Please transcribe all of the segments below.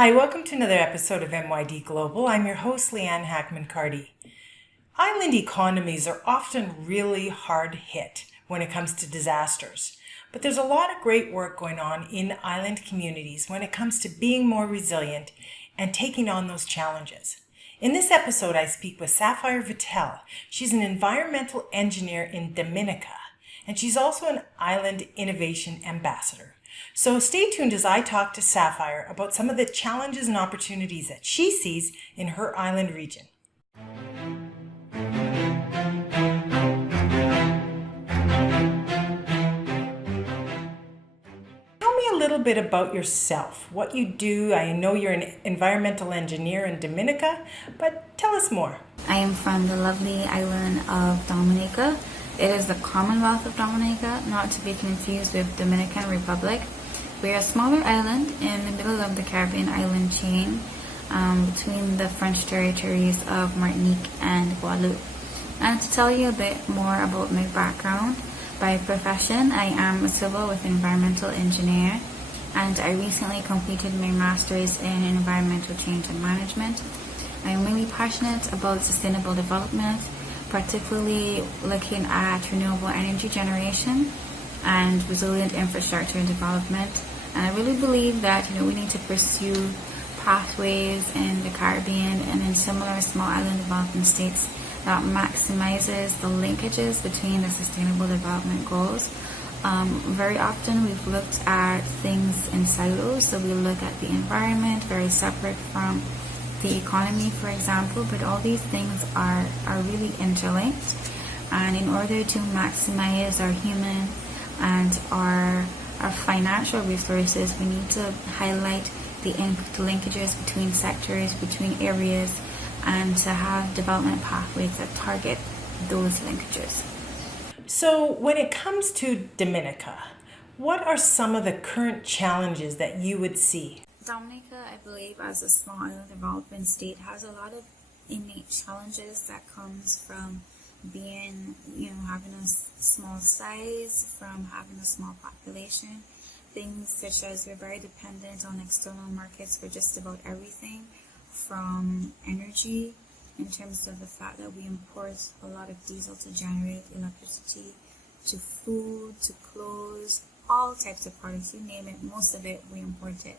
Hi, welcome to another episode of MYD Global. I'm your host, Leanne Hackman-Carty. Island economies are often really hard hit when it comes to disasters, but there's a lot of great work going on in island communities when it comes to being more resilient and taking on those challenges. In this episode, I speak with Sapphire Vital. She's an environmental engineer in Dominica, and she's also an Island Innovation Ambassador. So stay tuned as I talk to Sapphire about some of the challenges and opportunities that she sees in her island region. Tell me a little bit about yourself, what you do. I know you're an environmental engineer in Dominica, but tell us more. I am from the lovely island of Dominica. It is the Commonwealth of Dominica, not to be confused with Dominican Republic. We are a smaller island in the middle of the Caribbean island chain between the French territories of Martinique and Guadeloupe. And to tell you a bit more about my background, by profession, I am a civil with environmental engineer, and I recently completed my master's in environmental change and management. I am really passionate about sustainable development, particularly looking at renewable energy generation and resilient infrastructure development. And I really believe that we need to pursue pathways in the Caribbean and in similar small island development states that maximizes the linkages between the sustainable development goals. Very often we've looked at things in silos, so we look at the environment very separate from the economy, for example, but all these things are really interlinked. And in order to maximize our human and our financial resources, we need to highlight the linkages between sectors, between areas, and to have development pathways that target those linkages. So when it comes to Dominica, what are some of the current challenges that you would see? Dominica, I believe, as a small island development state, has a lot of innate challenges that comes from being, having a small size, from having a small population. Things such as we're very dependent on external markets for just about everything, from energy, in terms of the fact that we import a lot of diesel to generate electricity, to food, to clothes, all types of products, you name it, most of it we import it.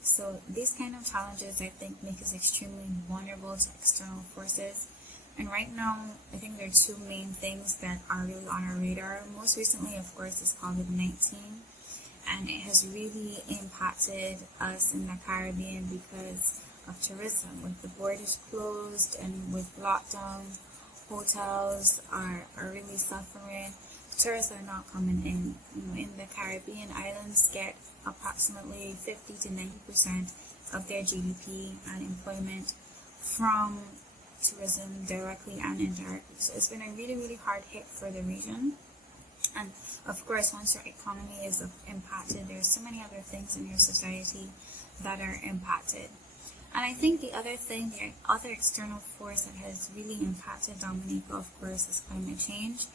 So these kind of challenges, I think, make us extremely vulnerable to external forces. And right now, I think there are two main things that are really on our radar. Most recently, of course, is COVID-19. And it has really impacted us in the Caribbean because of tourism. With the borders closed and with lockdown, hotels are really suffering. Tourists are not coming in. In the Caribbean, islands get approximately 50 to 90% of their GDP and employment from tourism, directly and indirectly. So it's been a really, really hard hit for the region. And of course, once your economy is impacted, there's so many other things in your society that are impacted. And I think the other thing, the other external force that has really impacted Dominica, of course, is climate change.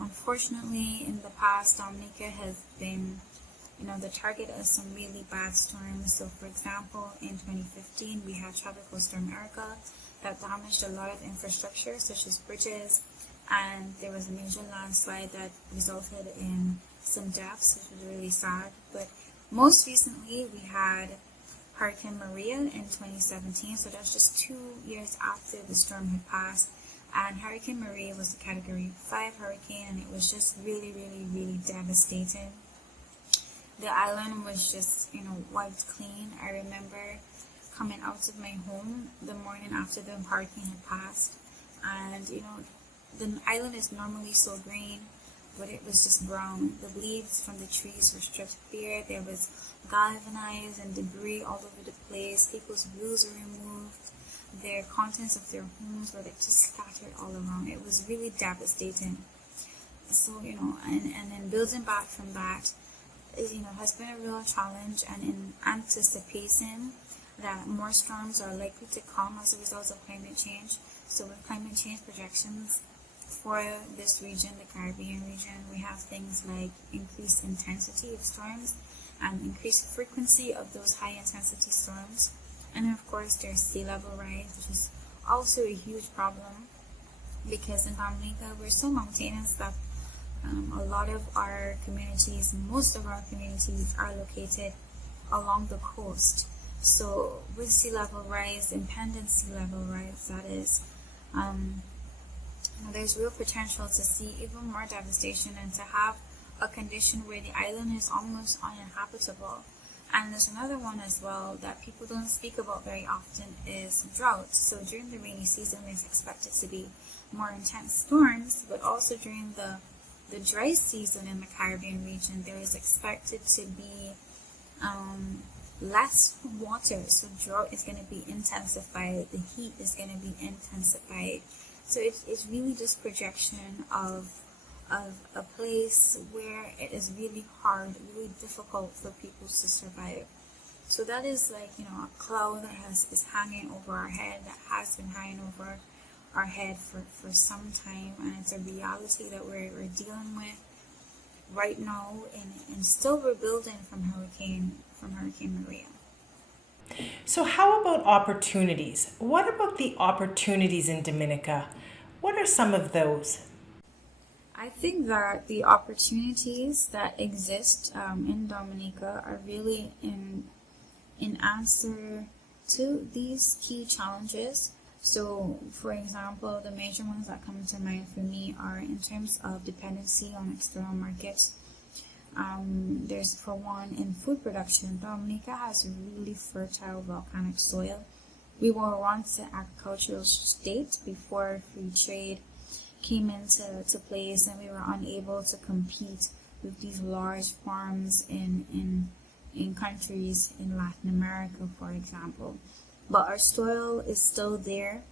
Unfortunately, in the past, Dominica has been, the target of some really bad storms. So, for example, in 2015, we had Tropical Storm Erica that damaged a lot of infrastructure, such as bridges, and there was a major landslide that resulted in some deaths, which was really sad. But most recently, we had Hurricane Maria in 2017, so that's just 2 years after the storm had passed. And Hurricane Maria was a Category 5 hurricane, and it was just really, really, really devastating. The island was just, wiped clean. I remember coming out of my home the morning after the hurricane had passed, and, the island is normally so green, but it was just brown. The leaves from the trees were stripped bare. There was galvanized and debris all over the place. People's roofs were removed. Their contents of their homes were just scattered all around. It was really devastating. So, and then building back from that is, has been a real challenge, and in anticipation that more storms are likely to come as a result of climate change. So with climate change projections for this region, the Caribbean region, we have things like increased intensity of storms and increased frequency of those high intensity storms. And of course, there's sea level rise, which is also a huge problem because in Dominica we're so mountainous that a lot of our communities, most of our communities are located along the coast. So with sea level rise, impending sea level rise, that is, there's real potential to see even more devastation and to have a condition where the island is almost uninhabitable. And there's another one as well that people don't speak about very often is drought. So during the rainy season, there's expected to be more intense storms, but also during the dry season in the Caribbean region, there is expected to be less water. So drought is going to be intensified. The heat is going to be intensified. So it's really just projection of a place where it is really hard, really difficult for people to survive. So that is like, a cloud that is hanging over our head, that has been hanging over our head for some time, and it's a reality that we're dealing with right now and still rebuilding from Hurricane Maria. So how about opportunities? What about the opportunities in Dominica? What are some of those? I think that the opportunities that exist in Dominica are really in answer to these key challenges. So, for example, the major ones that come to mind for me are in terms of dependency on external markets. There's, for one, in food production, Dominica has a really fertile volcanic soil. We were once an agricultural state before free trade came into place, and we were unable to compete with these large farms in countries in Latin America, for example. But our soil is still there,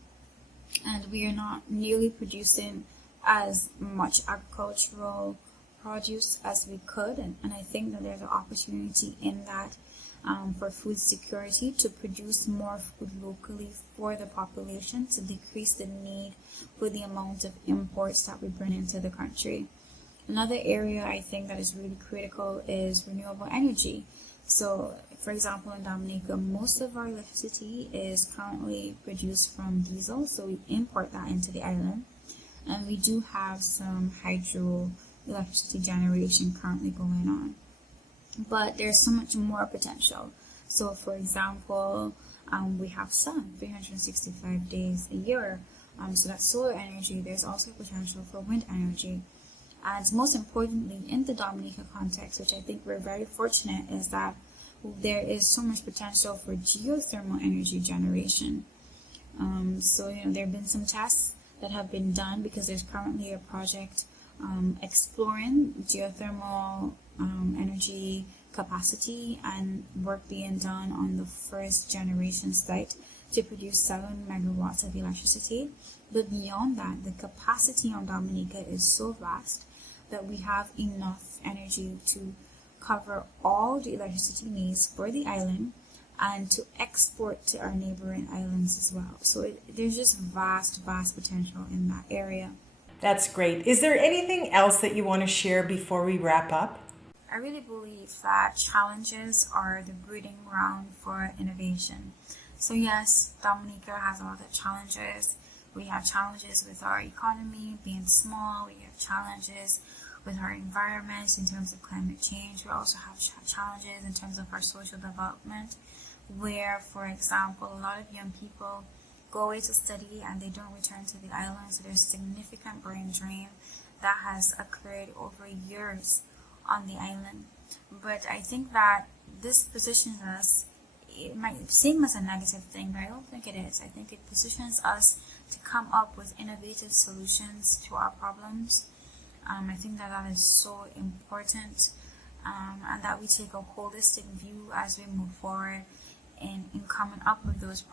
and we are not nearly producing as much agricultural produce as we could, and I think that there's an opportunity in that for food security, to produce more food locally for the population, to decrease the need for the amount of imports that we bring into the country. Another area I think that is really critical is renewable energy. So, for example, in Dominica, most of our electricity is currently produced from diesel, so we import that into the island. And we do have some hydro electricity generation currently going on. But there's so much more potential. So, for example, we have sun 365 days a year. So that's solar energy. There's also potential for wind energy. And most importantly, in the Dominica context, which I think we're very fortunate, is that there is so much potential for geothermal energy generation. So, there have been some tests that have been done because there's currently a project exploring geothermal energy capacity and work being done on the first generation site to produce 7 megawatts of electricity. But beyond that, the capacity on Dominica is so vast that we have enough energy to cover all the electricity needs for the island and to export to our neighboring islands as well. So there's just vast potential in that area. That's great. Is there anything else that you want to share before we wrap up? I really believe that challenges are the breeding ground for innovation. So yes, Dominica has a lot of challenges. We have challenges with our economy being small. We have challenges with our environment in terms of climate change. We also have challenges in terms of our social development, where, for example, a lot of young people go away to study and they don't return to the island. So there's significant brain drain that has occurred over years on the island. But I think that this positions us, it might seem as a negative thing, but I don't think it is. I think it positions us to come up with innovative solutions to our problems. I think that is so important, and that we take a holistic view as we move forward in coming up with those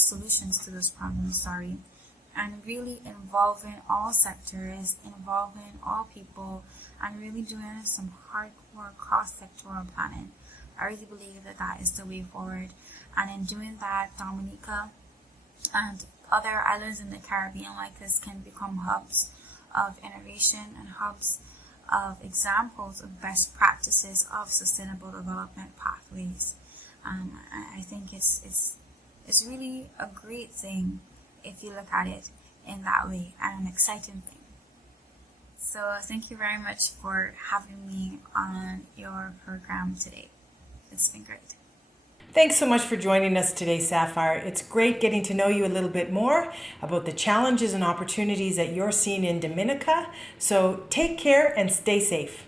solutions to those problems, and really involving all sectors, involving all people, and really doing some hardcore cross-sectoral planning. I really believe that is the way forward, and in doing that, Dominica and other islands in the Caribbean like this can become hubs of innovation and hubs of examples of best practices of sustainable development pathways. I think it's really a great thing if you look at it in that way, and an exciting thing. So thank you very much for having me on your program today. It's been great. Thanks so much for joining us today, Sapphire. It's great getting to know you a little bit more about the challenges and opportunities that you're seeing in Dominica. So take care and stay safe.